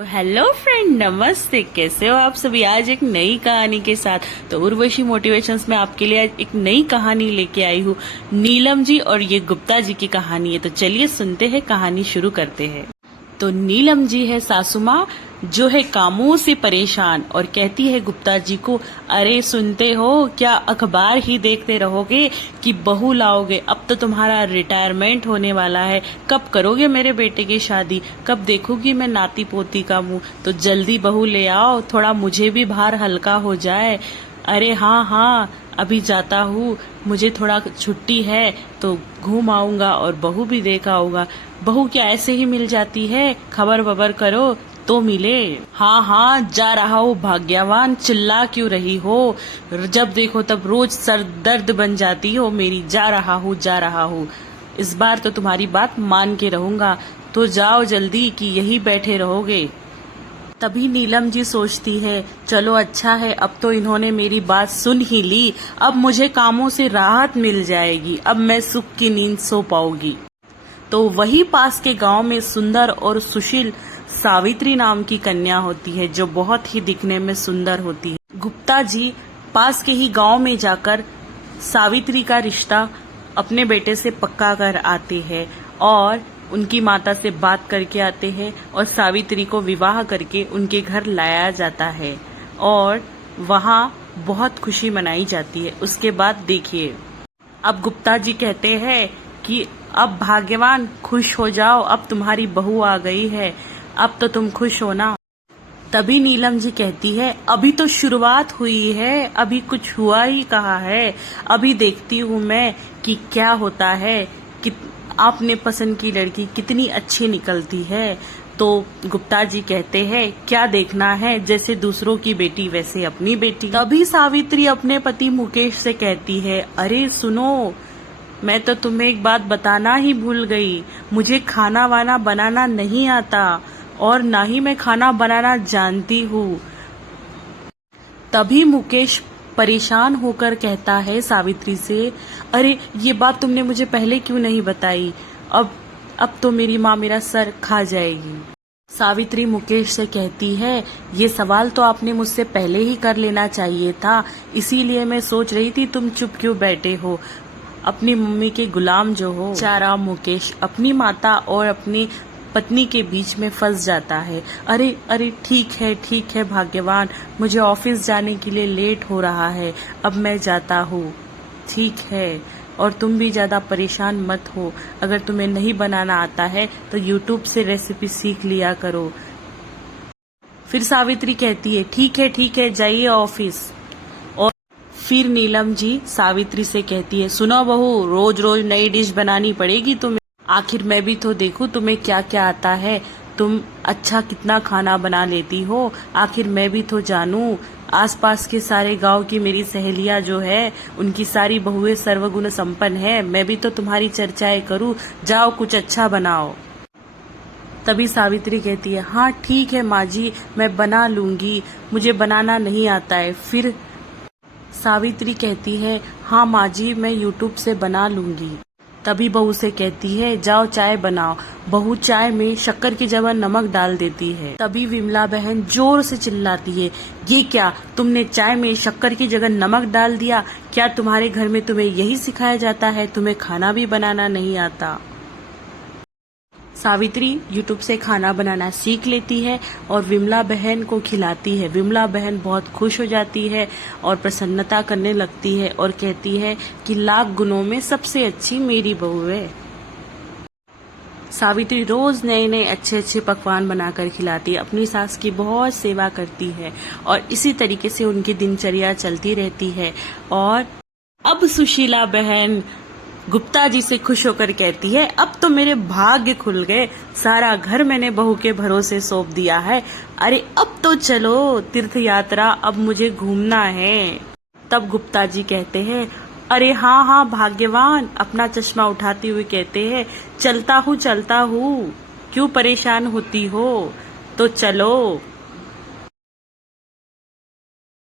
तो hello friend, नमस्ते। कैसे हो आप सभी? आज एक नई कहानी के साथ तो उर्वशी मोटिवेशंस में आपके लिए आज एक नई कहानी लेके आई हूँ। नीलम जी और ये गुप्ता जी की कहानी है। तो चलिए सुनते हैं, कहानी शुरू करते हैं। तो नीलम जी है सासू माँ, जो है कामों से परेशान और कहती है गुप्ता जी को, अरे सुनते हो क्या, अखबार ही देखते रहोगे कि बहू लाओगे? अब तो तुम्हारा रिटायरमेंट होने वाला है। कब करोगे मेरे बेटे की शादी? कब देखूंगी मैं नाती पोती का मुंह? तो जल्दी बहू ले आओ, थोड़ा मुझे भी भार हल्का हो जाए। अरे हाँ हाँ, अभी जाता हूँ, मुझे थोड़ा छुट्टी है तो घूम आऊंगा और बहू भी देखा होगा। बहू क्या ऐसे ही मिल जाती है? खबर वबर करो तो मिले। हाँ हाँ, जा रहा हूँ भाग्यवान, चिल्ला क्यों रही हो? जब देखो तब रोज सर दर्द बन जाती हो मेरी। जा रहा हूँ जा रहा हूँ, इस बार तो तुम्हारी बात मान के रहूंगा। तो जाओ जल्दी कि यही बैठे रहोगे। तभी नीलम जी सोचती है, चलो अच्छा है, अब तो इन्होंने मेरी बात सुन ही ली। अब मुझे कामों से राहत मिल जाएगी, अब मैं सुख की नींद सो पाऊंगी। तो वही पास के गांव में सुंदर और सुशील सावित्री नाम की कन्या होती है, जो बहुत ही दिखने में सुंदर होती है। गुप्ता जी पास के ही गांव में जाकर सावित्री का रिश्ता अपने बेटे से पक्का कर आते हैं और उनकी माता से बात करके आते हैं और सावित्री को विवाह करके उनके घर लाया जाता है और वहाँ बहुत खुशी मनाई जाती है। उसके बाद देखिए, अब गुप्ता जी कहते हैं कि अब भाग्यवान खुश हो जाओ, अब तुम्हारी बहू आ गई है, अब तो तुम खुश हो ना? तभी नीलम जी कहती है, अभी तो शुरुआत हुई है, अभी कुछ हुआ ही कहाँ है। अभी देखती हूँ मैं कि क्या होता है, कि आपने पसंद की लड़की कितनी अच्छी निकलती है। तो गुप्ता जी कहते हैं, क्या देखना है, जैसे दूसरों की बेटी वैसे अपनी बेटी। तभी सावित्री अपने पति मुकेश से कहती है, अरे सुनो, मैं तो तुम्हें एक बात बताना ही भूल गई, मुझे खाना वाना बनाना नहीं आता और ना ही मैं खाना बनाना जानती हूँ। तभी मुकेश परेशान होकर कहता है सावित्री से, अरे ये बात तुमने मुझे पहले क्यों नहीं बताई? अब तो मेरी माँ मेरा सर खा जाएगी। सावित्री मुकेश से कहती है, ये सवाल तो आपने मुझसे पहले ही कर लेना चाहिए था, इसीलिए मैं सोच रही थी तुम चुप क्यों बैठे हो, अपनी मम्मी के गुलाम जो हो। बेचारा मुकेश अपनी माता और अपनी पत्नी के बीच में फंस जाता है। अरे अरे, ठीक है भाग्यवान, मुझे ऑफिस जाने के लिए लेट हो रहा है, अब मैं जाता हूँ। ठीक है, और तुम भी ज्यादा परेशान मत हो, अगर तुम्हें नहीं बनाना आता है तो यूट्यूब से रेसिपी सीख लिया करो। फिर सावित्री कहती है, ठीक है, जाइए ऑफिस। और फिर नीलम जी सावित्री से कहती है, सुनो बहू, रोज रोज नई डिश बनानी पड़ेगी तुम्हें, आखिर मैं भी तो देखूं तुम्हें क्या क्या आता है, तुम अच्छा कितना खाना बना लेती हो, आखिर मैं भी तो जानूं। आसपास के सारे गांव की मेरी सहेलियां जो है, उनकी सारी बहुएं सर्वगुण संपन्न है, मैं भी तो तुम्हारी चर्चाएं करूं, जाओ कुछ अच्छा बनाओ। तभी सावित्री कहती है, हाँ ठीक है माँ जी, मैं बना लूंगी, मुझे बनाना नहीं आता है। फिर सावित्री कहती है, हाँ माँ जी, मैं यूट्यूब से बना लूंगी। तभी बहू से कहती है, जाओ चाय बनाओ। बहू चाय में शक्कर की जगह नमक डाल देती है। तभी विमला बहन जोर से चिल्लाती है, ये क्या, तुमने चाय में शक्कर की जगह नमक डाल दिया? क्या तुम्हारे घर में तुम्हें यही सिखाया जाता है? तुम्हें खाना भी बनाना नहीं आता? सावित्री यूट्यूब से खाना बनाना सीख लेती है और विमला बहन को खिलाती है। विमला बहन बहुत खुश हो जाती है और प्रसन्नता करने लगती है और कहती है कि लाख गुणों में सबसे अच्छी मेरी बहू है। सावित्री रोज नए नए अच्छे अच्छे पकवान बनाकर खिलाती है, अपनी सास की बहुत सेवा करती है और इसी तरीके से उनकी दिनचर्या चलती रहती है। और अब सुशीला बहन गुप्ता जी से खुश होकर कहती है, अब तो मेरे भाग्य खुल गए, सारा घर मैंने बहू के भरोसे सौंप दिया है। अरे अब तो चलो तीर्थ यात्रा, अब मुझे घूमना है। तब गुप्ता जी कहते हैं, अरे हाँ हाँ भाग्यवान, अपना चश्मा उठाते हुए कहते हैं, चलता हूँ, क्यों परेशान होती हो, तो चलो।